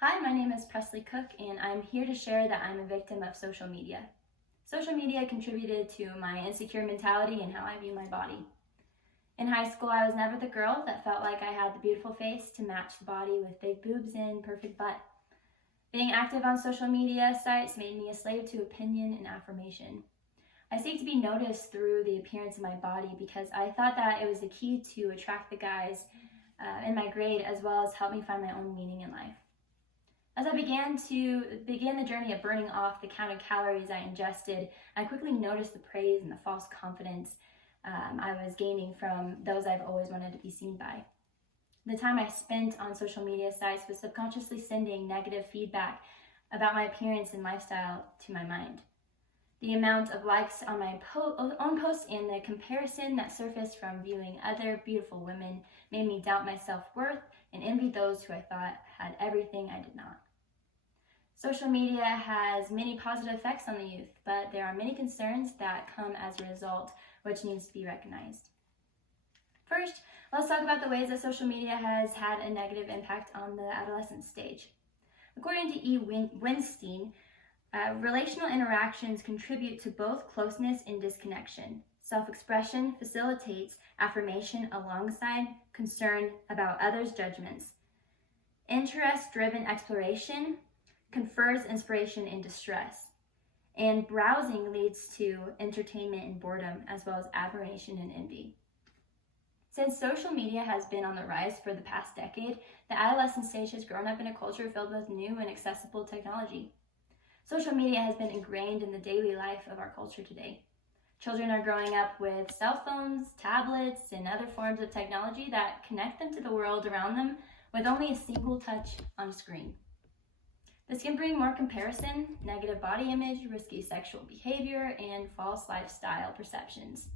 Hi, my name is Presley Cook, and I'm here to share that I'm a victim of social media. Social media contributed to my insecure mentality and how I view my body. In high school, I was never the girl that felt like I had the beautiful face to match the body with big boobs and perfect butt. Being active on social media sites made me a slave to opinion and affirmation. I seek to be noticed through the appearance of my body because I thought that it was the key to attract the guys in my grade, as well as help me find my own meaning in life. As I began the journey of burning off the counted calories I ingested, I quickly noticed the praise and the false confidence I was gaining from those I've always wanted to be seen by. The time I spent on social media sites was subconsciously sending negative feedback about my appearance and lifestyle to my mind. The amount of likes on my own posts and the comparison that surfaced from viewing other beautiful women made me doubt my self-worth and envy those who I thought had everything I did not. Social media has many positive effects on the youth, but there are many concerns that come as a result, which needs to be recognized. First, let's talk about the ways that social media has had a negative impact on the adolescent stage. According to E. Winstein, relational interactions contribute to both closeness and disconnection. Self-expression facilitates affirmation alongside concern about others' judgments. Interest-driven exploration confers inspiration in distress. And browsing leads to entertainment and boredom, as well as admiration and envy. Since social media has been on the rise for the past decade, the adolescent stage has grown up in a culture filled with new and accessible technology. Social media has been ingrained in the daily life of our culture today. Children are growing up with cell phones, tablets, and other forms of technology that connect them to the world around them with only a single touch on a screen. This can bring more comparison, negative body image, risky sexual behavior, and false lifestyle perceptions.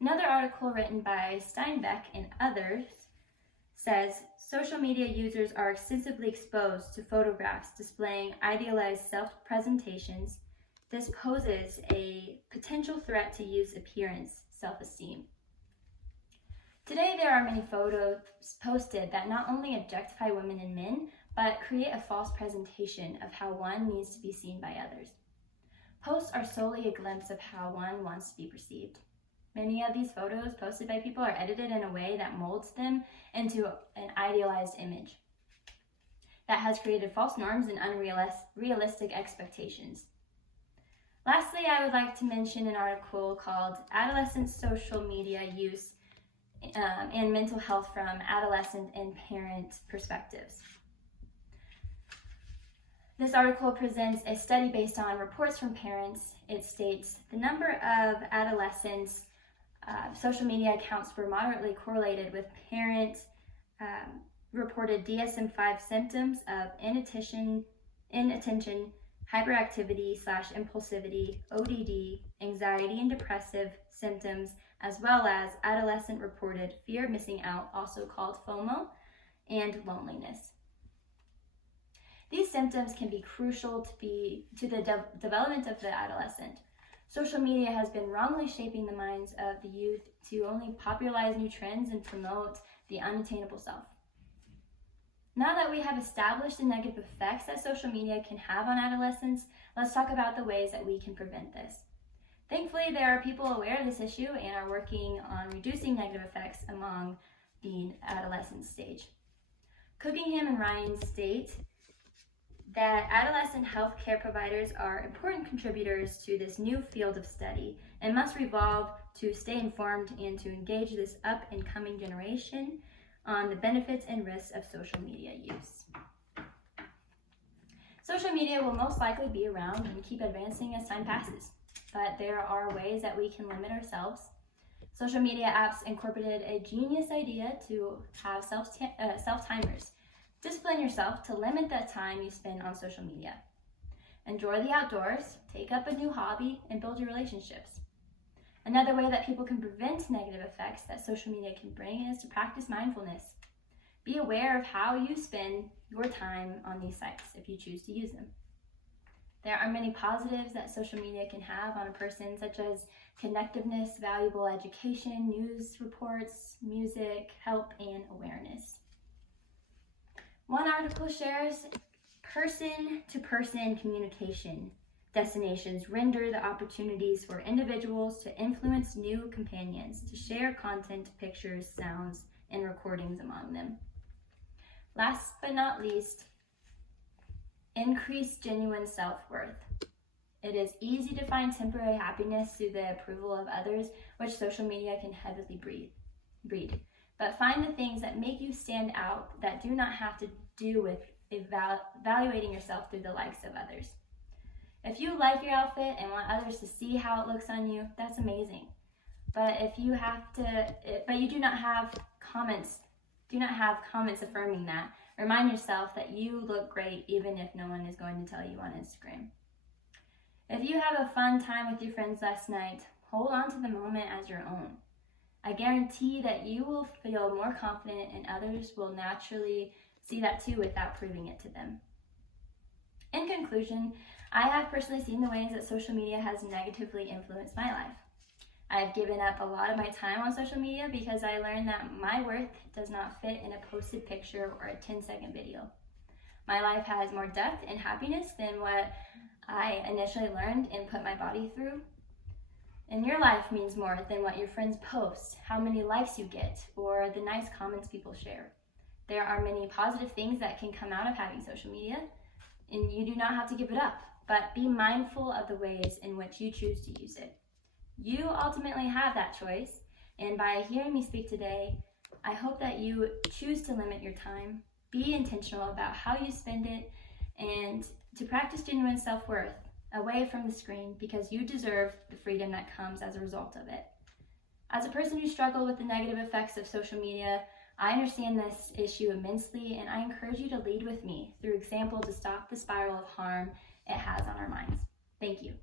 Another article written by Steinbeck and others says, social media users are extensively exposed to photographs displaying idealized self-presentations. This poses a potential threat to youth's appearance, self-esteem. Today, there are many photos posted that not only objectify women and men, but create a false presentation of how one needs to be seen by others. Posts are solely a glimpse of how one wants to be perceived. Many of these photos posted by people are edited in a way that molds them into an idealized image that has created false norms and unrealistic expectations. Lastly, I would like to mention an article called Adolescent Social Media Use and Mental Health from Adolescent and Parent Perspectives. This article presents a study based on reports from parents. It states the number of adolescents social media accounts were moderately correlated with parent reported DSM-5 symptoms of inattention, hyperactivity/impulsivity, ODD, anxiety and depressive symptoms, as well as adolescent reported fear of missing out, also called FOMO, and loneliness. These symptoms can be crucial to the development of the adolescent. Social media has been wrongly shaping the minds of the youth to only popularize new trends and promote the unattainable self. Now that we have established the negative effects that social media can have on adolescents, let's talk about the ways that we can prevent this. Thankfully, there are people aware of this issue and are working on reducing negative effects among the adolescent stage. Cookingham and Ryan state that adolescent health care providers are important contributors to this new field of study and must evolve to stay informed and to engage this up-and-coming generation on the benefits and risks of social media use. Social media will most likely be around and keep advancing as time passes, but there are ways that we can limit ourselves. Social media apps incorporated a genius idea to have self-timers. Discipline yourself to limit the time you spend on social media. Enjoy the outdoors, take up a new hobby, and build your relationships. Another way that people can prevent negative effects that social media can bring is to practice mindfulness. Be aware of how you spend your time on these sites if you choose to use them. There are many positives that social media can have on a person, such as connectiveness, valuable education, news reports, music, help, and awareness. One article shares person-to-person communication destinations render the opportunities for individuals to influence new companions, to share content, pictures, sounds, and recordings among them. Last but not least, increase genuine self-worth. It is easy to find temporary happiness through the approval of others, which social media can heavily breed. But find the things that make you stand out that do not have to do with evaluating yourself through the likes of others. If you like your outfit and want others to see how it looks on you, that's amazing. But you do not have comments affirming that. Remind yourself that you look great even if no one is going to tell you on Instagram. If you have a fun time with your friends last night, hold on to the moment as your own. I guarantee that you will feel more confident and others will naturally see that too without proving it to them. In conclusion, I have personally seen the ways that social media has negatively influenced my life. I have given up a lot of my time on social media because I learned that my worth does not fit in a posted picture or a 10-second video. My life has more depth and happiness than what I initially learned and put my body through. And your life means more than what your friends post, how many likes you get, or the nice comments people share. There are many positive things that can come out of having social media, and you do not have to give it up, but be mindful of the ways in which you choose to use it. You ultimately have that choice, and by hearing me speak today, I hope that you choose to limit your time, be intentional about how you spend it, and to practice genuine self-worth away from the screen because you deserve the freedom that comes as a result of it. As a person who struggled with the negative effects of social media, I understand this issue immensely, and I encourage you to lead with me through example to stop the spiral of harm it has on our minds. Thank you.